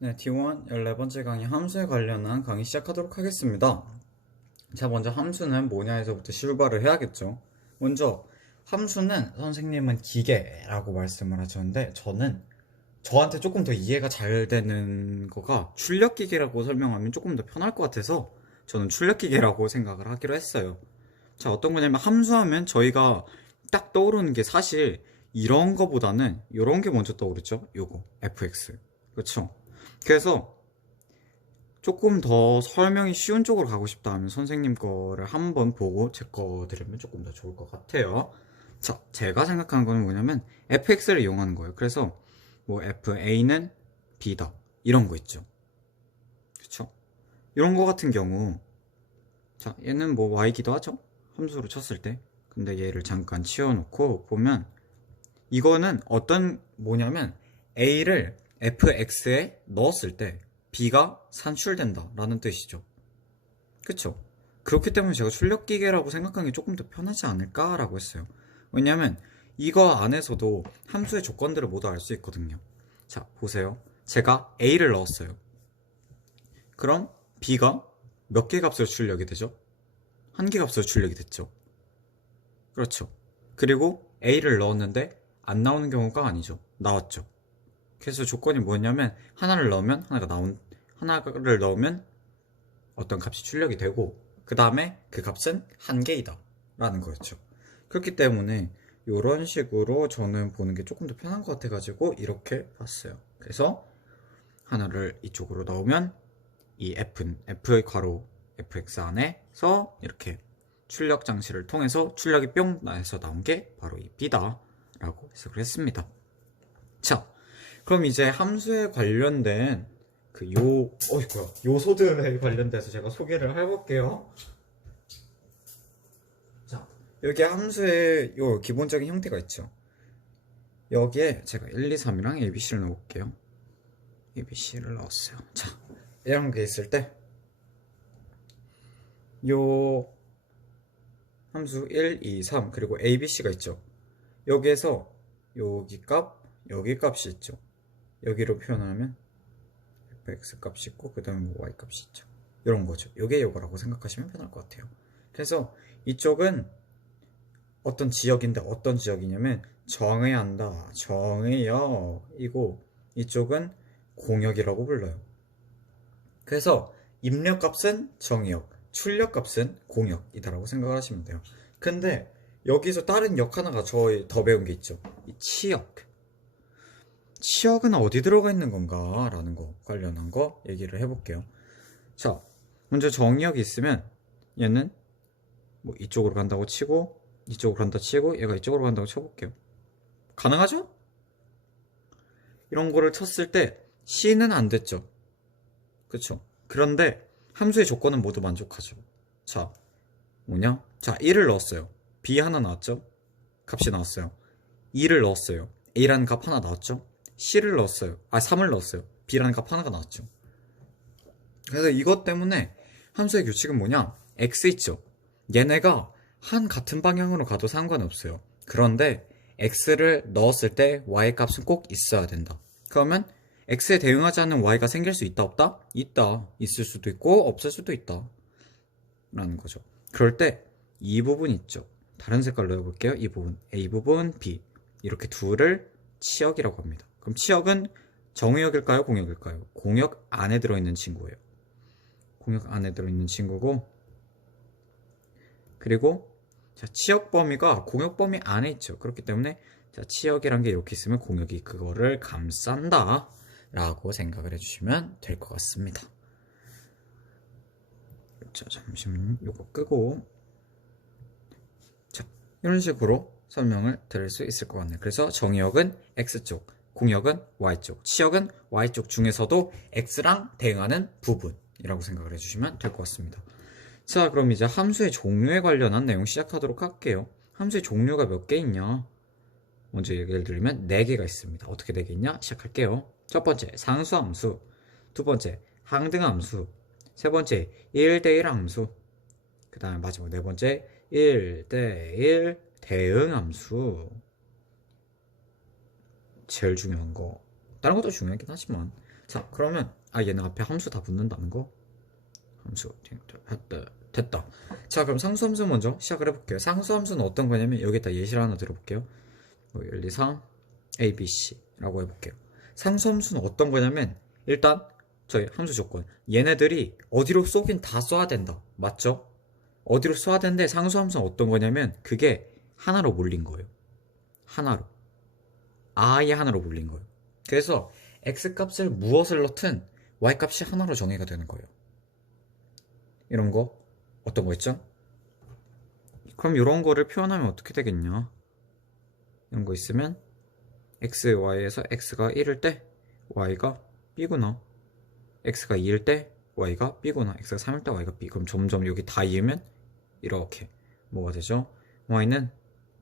네, D1 14번째 강의 함수에 관련한 강의 시작하도록 하겠습니다. 자, 먼저 함수는 뭐냐에서부터 출발을 해야겠죠. 먼저 함수는 선생님은 기계라고 말씀을 하셨는데 저한테 조금 더 이해가 잘 되는 거가 출력기계라고 설명하면 조금 더 편할 것 같아서 저는 출력기계라고 생각을 하기로 했어요. 자, 어떤 거냐면 함수하면 저희가 딱 떠오르는 게 사실 이런 거보다는 이런 게 먼저 떠오르죠. 요거 fx. 그렇죠? 그래서 조금 더 설명이 쉬운 쪽으로 가고 싶다 하면 선생님 거를 한번 보고 제 거 들으면 조금 더 좋을 것 같아요. 자, 제가 생각하는 거는 뭐냐면 fx를 이용하는 거예요. 그래서 뭐 fa는 b다 이런 거 있죠. 그쵸? 이런 거 같은 경우, 자, 얘는 뭐 y기도 하죠. 함수로 쳤을 때. 근데 얘를 잠깐 치워놓고 보면 이거는 어떤 뭐냐면 a를 fx에 넣었을 때 b가 산출된다 라는 뜻이죠. 그쵸? 그렇기 때문에 제가 출력기계라고 생각하는 게 조금 더 편하지 않을까라고 했어요. 왜냐면 이거 안에서도 함수의 조건들을 모두 알 수 있거든요. 자, 보세요. 제가 a를 넣었어요. 그럼 b가 몇 개 값으로 출력이 되죠? 한 개 값으로 출력이 됐죠. 그렇죠. 그리고 a를 넣었는데 안 나오는 경우가 아니죠. 나왔죠. 그래서 조건이 뭐냐면 하나를 넣으면 어떤 값이 출력이 되고 그 다음에 그 값은 한 개이다 라는 거였죠. 그렇기 때문에 이런 식으로 저는 보는 게 조금 더 편한 것 같아가지고 이렇게 봤어요. 그래서 하나를 이쪽으로 넣으면 이 F의 괄호 fx 안에서 이렇게 출력 장치를 통해서 출력이 뿅 나서 나온 게 바로 이 B다 라고 해석을 했습니다. 자, 그럼 이제 함수에 관련된 요소들에 관련돼서 제가 소개를 해볼게요. 자, 여기 함수의 요 기본적인 형태가 있죠. 여기에 제가 1, 2, 3이랑 ABC를 넣어볼게요. ABC를 넣었어요. 자, 이런 게 있을 때, 요 함수 1, 2, 3, 그리고 ABC가 있죠. 여기에서 여기 값이 있죠. 여기로 표현하면 fx 값이 있고, 그 다음에 y 값이 있죠. 이런 거죠. 요게 요거라고 생각하시면 편할 것 같아요. 그래서 이쪽은 어떤 지역인데 어떤 지역이냐면 정의한다, 정의역이고 이쪽은 공역이라고 불러요. 그래서 입력값은 정의역, 출력값은 공역이다라고 생각을 하시면 돼요. 근데 여기서 다른 역 하나가 저희 더 배운 게 있죠. 이 치역. 치역은 어디 들어가 있는 건가? 라는 거 관련한 거 얘기를 해볼게요. 자, 먼저 정의역이 있으면 얘는 뭐 이쪽으로 간다고 치고 이쪽으로 간다 치고 얘가 이쪽으로 간다고 쳐볼게요. 가능하죠? 이런 거를 쳤을 때 C는 안 됐죠. 그쵸? 그런데 함수의 조건은 모두 만족하죠. 자, 뭐냐? 자, 1을 넣었어요. B 하나 나왔죠? 값이 나왔어요. 2를 넣었어요. A라는 값 하나 나왔죠? C를 넣었어요. 3을 넣었어요. B라는 값 하나가 나왔죠. 그래서 이것 때문에 함수의 규칙은 뭐냐? X 있죠? 얘네가 한 같은 방향으로 가도 상관없어요. 그런데 x를 넣었을 때 y 값은 꼭 있어야 된다. 그러면 x에 대응하지 않는 y가 생길 수 있다 없다? 있다. 있을 수도 있고 없을 수도 있다. 라는 거죠. 그럴 때 이 부분 있죠. 다른 색깔로 해볼게요. 이 부분 A 부분 B 이렇게 둘을 치역이라고 합니다. 그럼 치역은 정의역일까요? 공역일까요? 공역 안에 들어있는 친구예요. 공역 안에 들어있는 친구고 그리고 자, 치역 범위가 공역 범위 안에 있죠. 그렇기 때문에 자, 치역이란 게 이렇게 있으면 공역이 그거를 감싼다 라고 생각을 해주시면 될 것 같습니다. 자, 잠시만요. 요거 끄고 자, 이런 식으로 설명을 드릴 수 있을 것 같네요. 그래서 정의역은 X쪽, 공역은 Y쪽, 치역은 Y쪽 중에서도 X랑 대응하는 부분이라고 생각을 해주시면 될 것 같습니다. 자, 그럼 이제 함수의 종류에 관련한 내용 시작하도록 할게요. 함수의 종류가 몇 개 있냐? 먼저 얘기를 드리면 4개가 있습니다. 어떻게 4개 있냐? 시작할게요. 첫 번째, 상수함수. 두 번째, 항등함수. 세 번째, 1대1 함수. 그 다음에 마지막 네 번째, 1대1 대응함수. 제일 중요한 거. 다른 것도 중요하긴 하지만 자, 그러면 얘는 앞에 함수 다 붙는다는 거. 함수 됐다. 자, 그럼 상수함수 먼저 시작을 해볼게요. 상수함수는 어떤 거냐면 여기다 예시를 하나 들어볼게요. 1, 2, 3 A, B, C 라고 해볼게요. 상수함수는 어떤 거냐면 일단 저희 함수 조건 얘네들이 어디로 쏘긴 다 쏘야 된다. 맞죠? 어디로 쏘야 되는데 상수함수는 어떤 거냐면 그게 하나로 몰린 거예요. 하나로. 아예 하나로 몰린 거예요. 그래서 x값을 무엇을 넣든 y값이 하나로 정의가 되는 거예요. 이런 거 어떤 거 있죠? 그럼 이런 거를 표현하면 어떻게 되겠냐? 이런 거 있으면 x, y에서 x가 1일 때 y가 b구나. x가 2일 때 y가 b구나. x가 3일 때 y가 b. 그럼 점점 여기 다 이으면 이렇게 뭐가 되죠? y는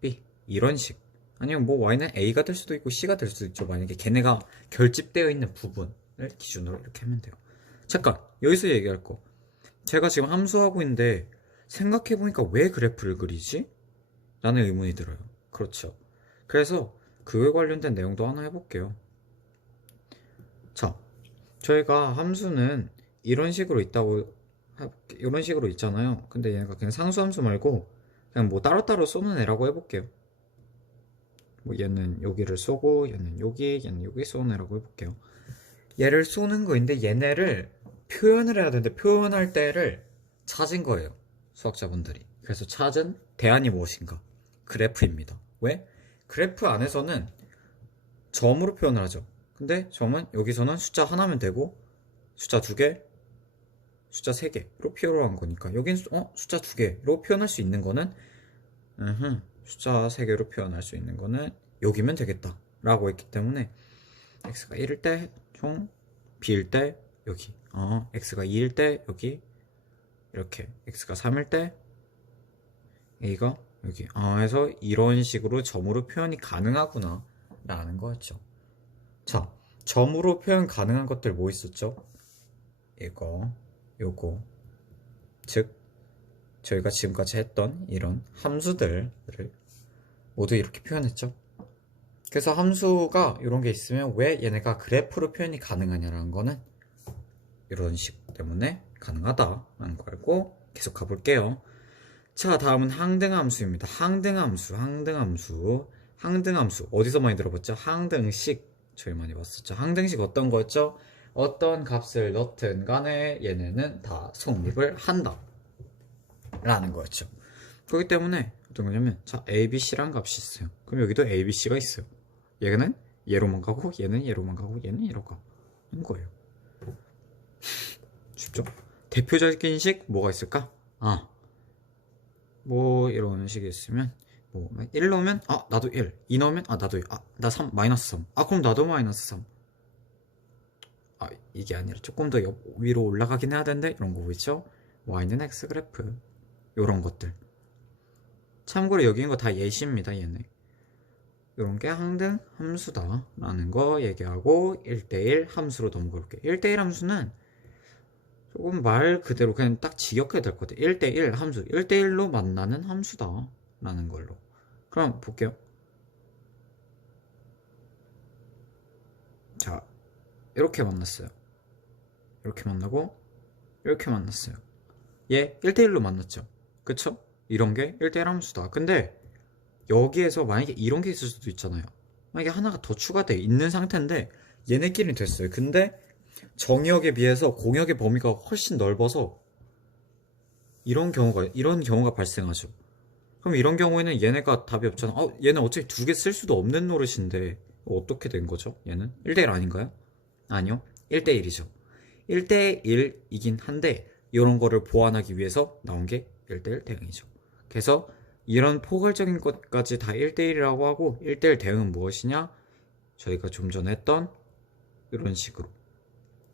b. 이런 식. 아니면 뭐 y는 a가 될 수도 있고 c가 될 수도 있죠. 만약에 걔네가 결집되어 있는 부분을 기준으로 이렇게 하면 돼요. 잠깐 여기서 얘기할 거. 제가 지금 함수하고 있는데 생각해보니까 왜 그래프를 그리지? 라는 의문이 들어요. 그렇죠. 그래서 그에 관련된 내용도 하나 해볼게요. 자, 저희가 함수는 이런 식으로 이런 식으로 있잖아요. 근데 얘가 그냥 상수함수 말고 그냥 뭐 따로따로 쏘는 애라고 해볼게요. 뭐 얘는 여기를 쏘고 얘는 여기 쏘는 애라고 해볼게요. 얘를 쏘는 거인데 얘네를 표현을 해야 되는데 표현할 때를 찾은 거예요. 수학자분들이. 그래서 찾은 대안이 무엇인가? 그래프입니다. 왜? 그래프 안에서는 점으로 표현을 하죠. 근데 점은 여기서는 숫자 하나면 되고 숫자 2개, 숫자 3개로 표현한 거니까 여긴 숫자 2개로 표현할 수 있는 거는 숫자 3개로 표현할 수 있는 거는 여기면 되겠다 라고 했기 때문에 x가 1일 때 총, b일 때 여기 x가 2일 때 여기 이렇게 x가 3일 때 a가 여기 해서 이런 식으로 점으로 표현이 가능하구나 라는 거였죠. 자, 점으로 표현 가능한 것들 뭐 있었죠? 이거 요거 즉 저희가 지금까지 했던 이런 함수들을 모두 이렇게 표현했죠. 그래서 함수가 이런 게 있으면 왜 얘네가 그래프로 표현이 가능하냐라는 거는 이런 식 때문에 가능하다라는 거 알고 계속 가볼게요. 자, 다음은 항등함수입니다. 항등함수 어디서 많이 들어봤죠? 항등식 저희 많이 봤었죠. 항등식 어떤 거였죠? 어떤 값을 넣든 간에 얘네는 다 성립을 한다 라는 거였죠. 그렇기 때문에 어떤 거냐면 자, a, b, c란 값이 있어요. 그럼 여기도 a, b, c가 있어요. 얘는 얘로만 가고 얘는 얘로만 가고 얘는 얘로 가는 거예요. 쉽죠? 대표적인 식 뭐가 있을까? 뭐 이런 식이 있으면 뭐 1 넣으면 나도 1, 2 넣으면 나도 1, 나 3, 마이너스 3, 그럼 나도 마이너스 3. 이게 아니라 조금 더 위로 올라가긴 해야 되는데 이런 거 보이죠? y는 x 그래프 요런 것들. 참고로 여기 있는 거 다 예시입니다. 얘네 요런 게 항등 함수다 라는 거 얘기하고 1대1 함수로 넘어갈게요. 1대1 함수는 조금 말 그대로 그냥 딱 직역해야 될 것 같아요. 1대1 함수 1대1로 만나는 함수다 라는 걸로. 그럼 볼게요. 자, 이렇게 만났어요. 이렇게 만나고 이렇게 만났어요. 얘 1대1로 만났죠. 그쵸? 이런 게 1대1 함수다. 근데 여기에서 만약에 이런 게 있을 수도 있잖아요. 만약에 하나가 더 추가돼 있는 상태인데 얘네끼리 됐어요. 근데 정역에 비해서 공역의 범위가 훨씬 넓어서 이런 경우가 발생하죠. 그럼 이런 경우에는 얘네가 답이 없잖아. 얘는 어차피 2개 쓸 수도 없는 노릇인데 어떻게 된 거죠? 얘는 1대1 아닌가요? 아니요. 1대1이죠. 1대1이긴 한데 이런 거를 보완하기 위해서 나온 게 1대1 대응이죠. 그래서 이런 포괄적인 것까지 다 1대1이라고 하고 1대1 대응은 무엇이냐? 저희가 좀 전에 했던 이런 식으로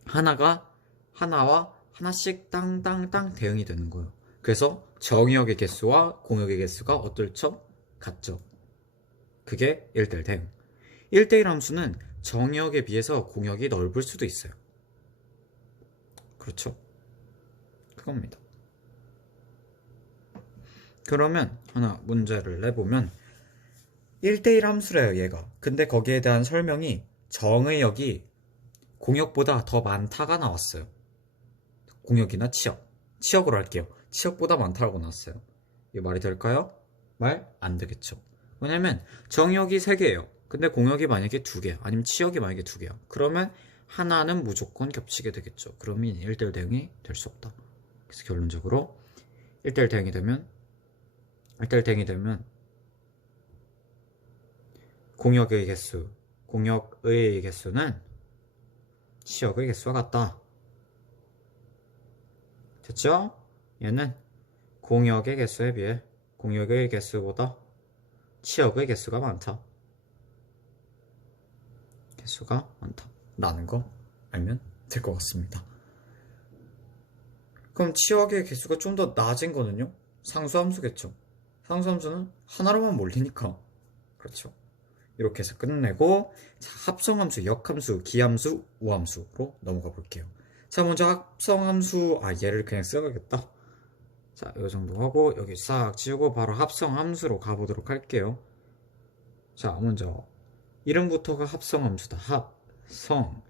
하나와 하나씩 땅땅땅 대응이 되는 거예요. 그래서 정역의 개수와 공역의 개수가 어떨죠? 같죠. 그게 1대1 대응. 1대1 함수는 정역에 비해서 공역이 넓을 수도 있어요. 그렇죠? 그겁니다. 그러면 하나 문제를 내보면 1대1 함수래요 얘가. 근데 거기에 대한 설명이 정의 역이 공역보다 더 많다가 나왔어요. 공역이나 치역. 치역으로 할게요. 치역보다 많다고 나왔어요. 이게 말이 될까요? 말 안 되겠죠. 왜냐면 정역이 3개예요. 근데 공역이 만약에 2개, 아니면 치역이 만약에 2개야. 그러면 하나는 무조건 겹치게 되겠죠. 그러면 1대1 대응이 될 수 없다. 그래서 결론적으로 1대1 대응이 되면 공역의 개수는 치역의 개수와 같다. 됐죠? 얘는 공역의 개수에 비해 공역의 개수보다 치역의 개수가 많다. 라는 거 알면 될 것 같습니다. 그럼 치역의 개수가 좀 더 낮은 거는요? 상수함수겠죠. 상수함수는 하나로만 몰리니까. 그렇죠. 이렇게 해서 끝내고, 자, 합성함수, 역함수, 기함수, 우함수로 넘어가 볼게요. 자, 먼저 합성함수, 얘를 그냥 써야겠다. 자, 이 정도 하고 여기 싹 지우고 바로 합성함수로 가보도록 할게요. 자, 먼저 이름부터가 합성함수다. 합성함수.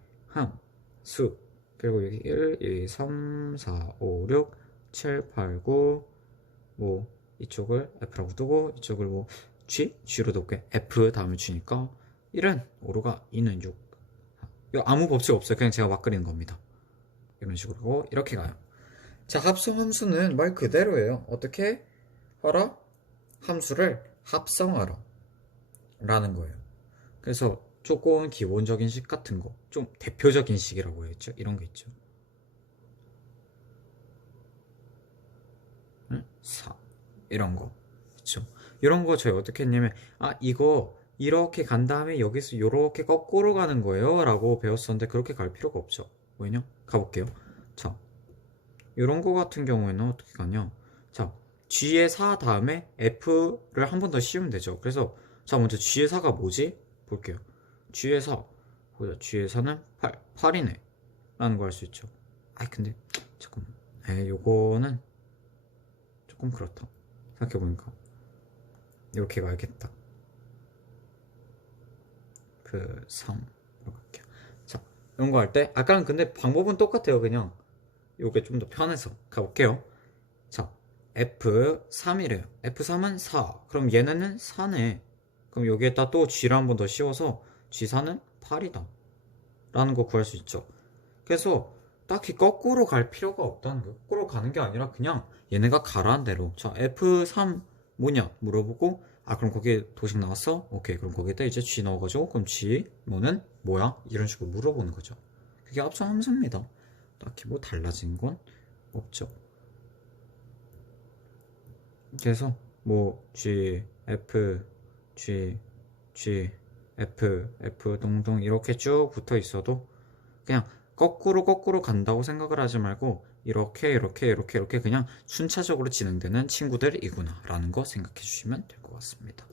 그리고 여기 1, 2, 3, 4, 5, 6, 7, 8, 9, 뭐 이쪽을 F라고 두고 이쪽을 뭐 G로 놓게 F 다음에 G니까 1은 5로 가, 2는 6. 이거 아무 법칙 없어요. 그냥 제가 막 그리는 겁니다. 이런 식으로 이렇게 가요. 자, 합성함수는 말 그대로예요. 어떻게 하라? 함수를 합성하라 라는 거예요. 그래서 조금 기본적인 식 같은 거, 좀 대표적인 식이라고 했죠. 이런 게 있죠. 4 이런 거 그쵸. 이런 거 저희 어떻게 했냐면 이거 이렇게 간 다음에 여기서 이렇게 거꾸로 가는 거예요 라고 배웠었는데 그렇게 갈 필요가 없죠. 왜냐? 가볼게요. 자, 이런 거 같은 경우에는 어떻게 가냐. 자, G의 4 다음에 F를 한 번 더 씌우면 되죠. 그래서 자, 먼저 G의 4가 뭐지? 볼게요. G의 4 보자. G의 4는 8이네 라는 거 할 수 있죠. 근데 잠깐만, 요거는 조금 그렇다. 생각해보니까 이렇게 가야겠다. 3으로 갈게요. 자, 이런 거 할 때 아까는 근데 방법은 똑같아요. 그냥 요게 좀 더 편해서 가볼게요. 자, F3이래요. F3은 4. 그럼 얘네는 4네. 그럼 여기에다 또 G를 한 번 더 씌워서 G4는 8이다 라는 거 구할 수 있죠. 그래서 딱히 거꾸로 갈 필요가 없다는 거예요. 거꾸로 가는 게 아니라 그냥 얘네가 가라는 대로. 자, F3 뭐냐 물어보고 그럼 거기에 도식 나왔어? 오케이. 그럼 거기에다 이제 G 넣어가지고 그럼 G 뭐는 뭐야? 이런 식으로 물어보는 거죠. 그게 합성함수입니다. 딱히 뭐 달라진 건 없죠. 그래서 뭐 G, F, G, G, F, F 동동 이렇게 쭉 붙어 있어도 그냥 거꾸로 간다고 생각을 하지 말고 이렇게 그냥 순차적으로 진행되는 친구들이구나 라는 거 생각해 주시면 될 것 같습니다.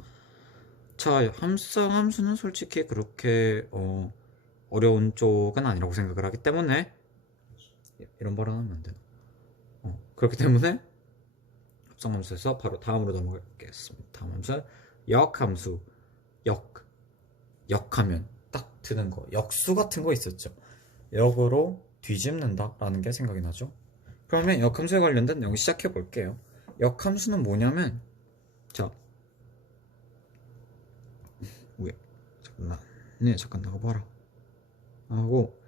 자, 함수는 솔직히 그렇게 어려운 쪽은 아니라고 생각을 하기 때문에 이런 발언 하면 안 되나? 그렇기 때문에 합성함수에서 바로 다음으로 넘어가겠습니다. 다음 함수 역함수. 역하면 딱 드는 거, 역수 같은 거 있었죠. 역으로 뒤집는다 라는 게 생각이 나죠. 그러면 역함수에 관련된 내용 시작해 볼게요. 역함수는 뭐냐면, 자, 왜 잠깐 나가봐라 하고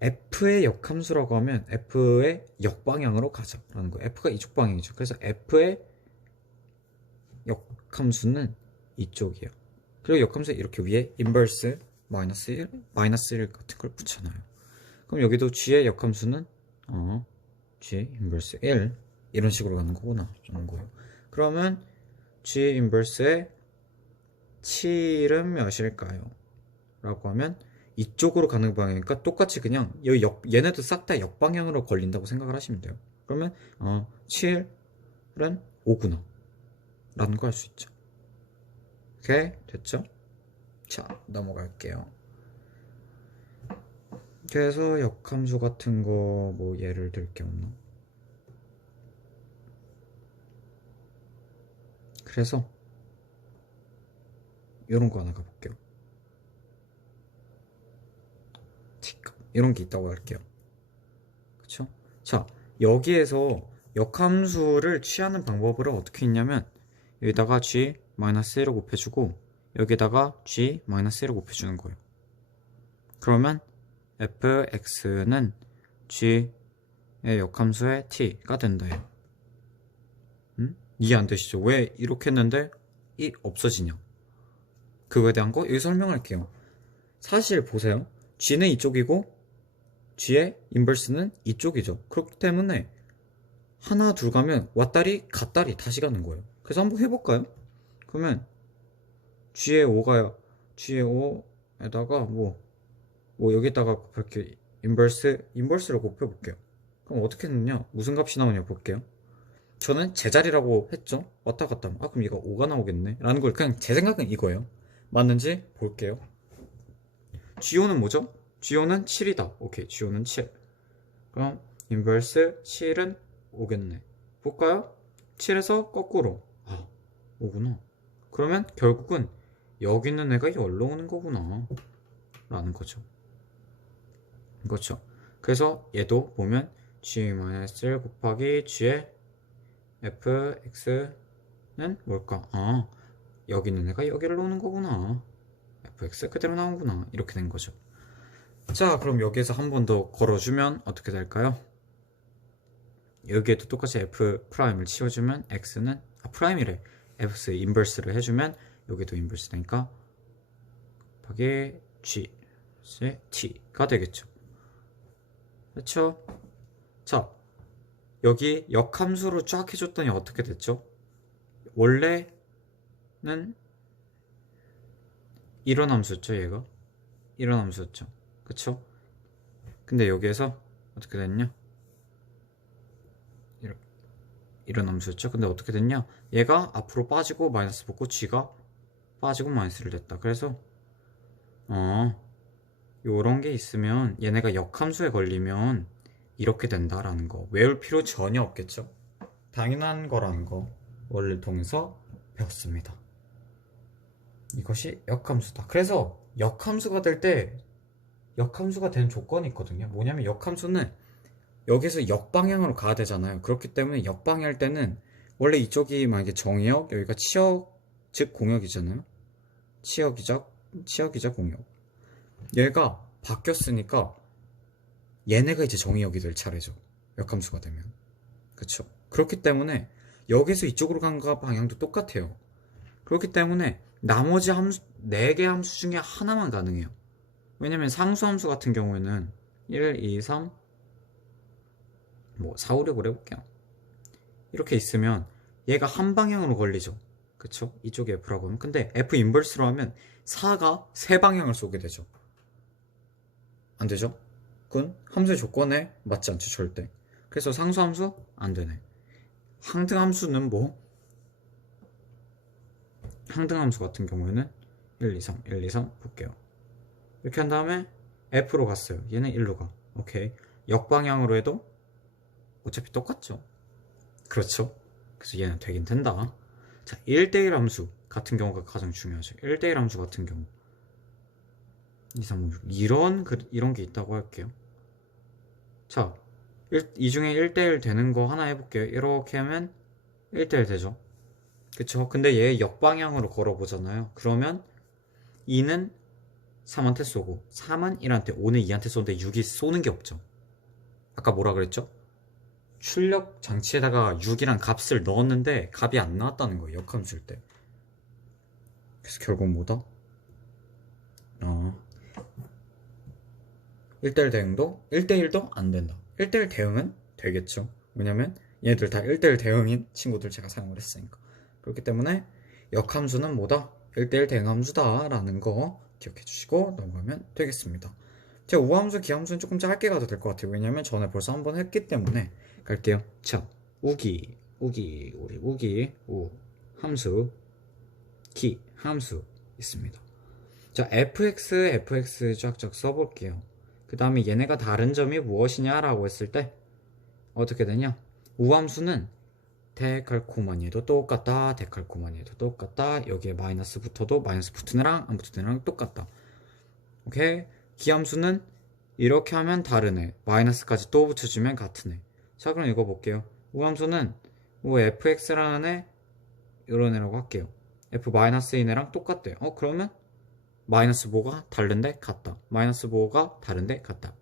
F의 역함수라고 하면 F의 역방향으로 가자 라는 거예요. F가 이쪽 방향이죠. 그래서 F의 역함수는 이쪽이에요. 그리고 역함수에 이렇게 위에 인버스 마이너스 1 같은 걸 붙여놔요. 그럼 여기도 G의 역함수는 G 인버스 1 이런 식으로 가는 거구나 라는 거예요. 그러면 G 인버스의 7은 몇일까요? 라고 하면 이쪽으로 가는 방향이니까 똑같이 그냥 얘네도 싹 다 역방향으로 걸린다고 생각을 하시면 돼요. 그러면 7은 5구나 라는 거 할 수 있죠. 오케이, 됐죠? 자, 넘어갈게요. 그래서 역함수 같은 거 뭐 예를 들 게 없나? 그래서 요런 거 하나 가볼게요. 이런 게 있다고 할게요. 그쵸? 자, 여기에서 역함수를 취하는 방법을 어떻게 했냐면 여기다가 g-1을 곱해주고 여기다가 g-1을 곱해주는 거예요. 그러면 fx는 g의 역함수의 t가 된다요. 이해 안 되시죠? 왜 이렇게 했는데 이 없어지냐? 그거에 대한 거 여기 설명할게요. 사실 보세요. g는 이쪽이고 g의 인버스는 이쪽이죠. 그렇기 때문에 하나 둘 가면 왔다리 갔다리 다시 가는 거예요. 그래서 한번 해볼까요? 그러면 g의 5가요. g의 5에다가 뭐 여기다가 이렇게 인버스를 곱해볼게요. 그럼 어떻게 했느냐? 무슨 값이 나오냐 볼게요. 저는 제자리라고 했죠. 왔다 갔다 하면 그럼 이거 5가 나오겠네 라는 걸 그냥 제 생각은 이거예요. 맞는지 볼게요. GO는 뭐죠? GO는 7이다. 오케이, GO는 7. 그럼 인버스 7은 5겠네. 볼까요? 7에서 거꾸로 5구나. 그러면 결국은 여기 있는 애가 열로 오는 거구나 라는 거죠. 그렇죠. 그래서 얘도 보면 g-1 곱하기 g의 fx는 뭘까? 여기 있는 애가 여기를 오는 거구나. fx 그대로 나오구나. 이렇게 된 거죠. 자, 그럼 여기에서 한 번 더 걸어주면 어떻게 될까요? 여기에도 똑같이 f'을 치워주면 x는 프라임이래. f 인버스를 해주면 여기도 인버스 되니까 곱하기 g t가 되겠죠. 그렇죠? 자, 여기 역함수로 쫙 해줬더니 어떻게 됐죠? 원래는 이런 함수였죠, 얘가. 이런 함수였죠. 그쵸? 근데 여기에서 어떻게 됐냐? 이런 함수였죠. 근데 어떻게 됐냐? 얘가 앞으로 빠지고 마이너스 붙고 g가 빠지고 마이너스를 냈다. 그래서 요런 게 있으면 얘네가 역함수에 걸리면 이렇게 된다라는 거 외울 필요 전혀 없겠죠. 당연한 거라는 거 원리를 통해서 배웠습니다. 이것이 역함수다. 그래서 역함수가 될 때 역함수가 되는 조건이 있거든요. 뭐냐면 역함수는 여기서 역방향으로 가야 되잖아요. 그렇기 때문에 역방향일 때는 원래 이쪽이 만약에 정역, 여기가 치역, 즉 공역이잖아요. 치역이자 공역. 얘가 바뀌었으니까 얘네가 이제 정의역이 될 차례죠. 역함수가 되면. 그쵸? 그렇기 때문에 여기서 이쪽으로 간 방향도 똑같아요. 그렇기 때문에 나머지 함수 4개 함수 중에 하나만 가능해요. 왜냐면 상수함수 같은 경우에는 1, 2, 3 4, 5, 6을 해볼게요. 이렇게 있으면 얘가 한 방향으로 걸리죠. 그쵸? 이쪽이 F라고 하면. 근데 F 인버스로 하면 4가 세 방향을 쏘게 되죠. 안 되죠? 그건 함수의 조건에 맞지 않죠, 절대. 그래서 상수함수 안 되네. 항등함수는 항등함수 같은 경우에는 1, 2, 3, 1, 2, 3 볼게요. 이렇게 한 다음에 F로 갔어요. 얘는 1로 가. 오케이. 역방향으로 해도 어차피 똑같죠. 그렇죠. 그래서 얘는 되긴 된다. 자, 1대1 함수 같은 경우가 가장 중요하죠. 1대1 함수 같은 경우 2, 3, 5, 6 이런 게 있다고 할게요. 자, 이 중에 1대1 되는 거 하나 해볼게요. 이렇게 하면 1대1 되죠. 그쵸? 근데 얘 역방향으로 걸어보잖아요. 그러면 2는 3한테 쏘고 3은 1한테, 5는 2한테 쏘는데 6이 쏘는 게 없죠. 아까 뭐라 그랬죠? 출력 장치에다가 6이란 값을 넣었는데 값이 안 나왔다는 거예요. 역함수일 때. 그래서 결국 뭐다? 1대1 대응도 1대1도 안 된다. 1대1 대응은 되겠죠. 왜냐면 얘네들 다 1대1 대응인 친구들 제가 사용을 했으니까. 그렇기 때문에 역함수는 뭐다? 1대1 대응함수다 라는 거 기억해 주시고 넘어가면 되겠습니다. 제가 우함수, 기함수는 조금 짧게 가도 될 것 같아요. 왜냐면 전에 벌써 한번 했기 때문에 갈게요. 자, 우기, 함수, 기, 함수 있습니다. 자, fx 쫙쫙 써볼게요. 그 다음에 얘네가 다른 점이 무엇이냐라고 했을 때 어떻게 되냐? 우함수는 데칼코마니에도 똑같다, 데칼코마니에도 똑같다, 여기에 마이너스 붙어도 마이너스 붙은 애랑 안 붙은 애랑 똑같다. 오케이? 기함수는 이렇게 하면 다른 애, 마이너스까지 또 붙여주면 같은 애. 자, 그럼 이거 볼게요. 우함수는 뭐 fx라는 애, 이런 애라고 할게요. f-인 애랑 똑같대요. 그러면 마이너스 부호가 다른데 같다. 마이너스 부호가 다른데 같다.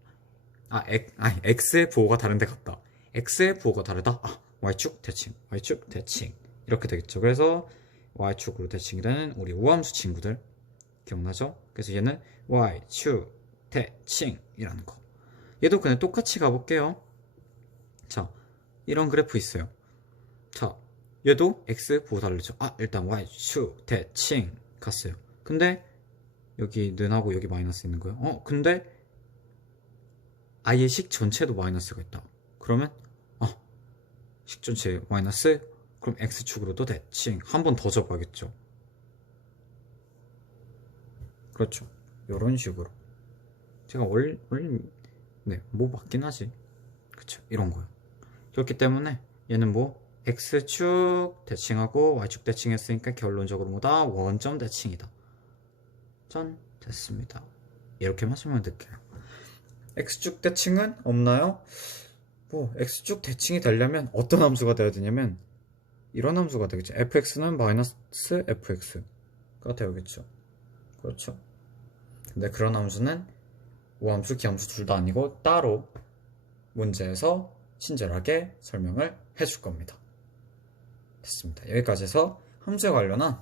x의 부호가 다른데 같다. x의 부호가 다르다. y축 대칭, y축 대칭. 이렇게 되겠죠. 그래서 y축으로 대칭이 되는 우리 우함수 친구들 기억나죠? 그래서 얘는 y축 대칭이라는 거. 얘도 그냥 똑같이 가볼게요. 자, 이런 그래프 있어요. 자, 얘도 x 부호 다르죠. 일단 y축 대칭 갔어요. 근데 여기 는하고 여기 마이너스 있는 거예요. 근데 아예 식 전체도 마이너스가 있다. 그러면 식 전체 마이너스, 그럼 x축으로도 대칭 한 번 더 접어야겠죠. 그렇죠. 이런 식으로 제가 뭐 맞긴 하지. 그쵸, 이런 거요. 그렇기 때문에 얘는 뭐 x축 대칭하고 y축 대칭했으니까 결론적으로 뭐다? 원점 대칭이다. 짠, 됐습니다. 이렇게만 설명 드릴게요. x축 대칭은 없나요? 뭐 x축 대칭이 되려면 어떤 함수가 돼야 되냐면 이런 함수가 되겠죠. fx는 마이너스 fx가 되겠죠. 그렇죠. 근데 그런 함수는 우함수, 기함수 둘 다 아니고 따로 문제에서 친절하게 설명을 해줄 겁니다. 됐습니다. 여기까지 해서 함수에 관련한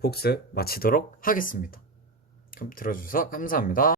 복습 마치도록 하겠습니다. 그럼 들어주셔서 감사합니다.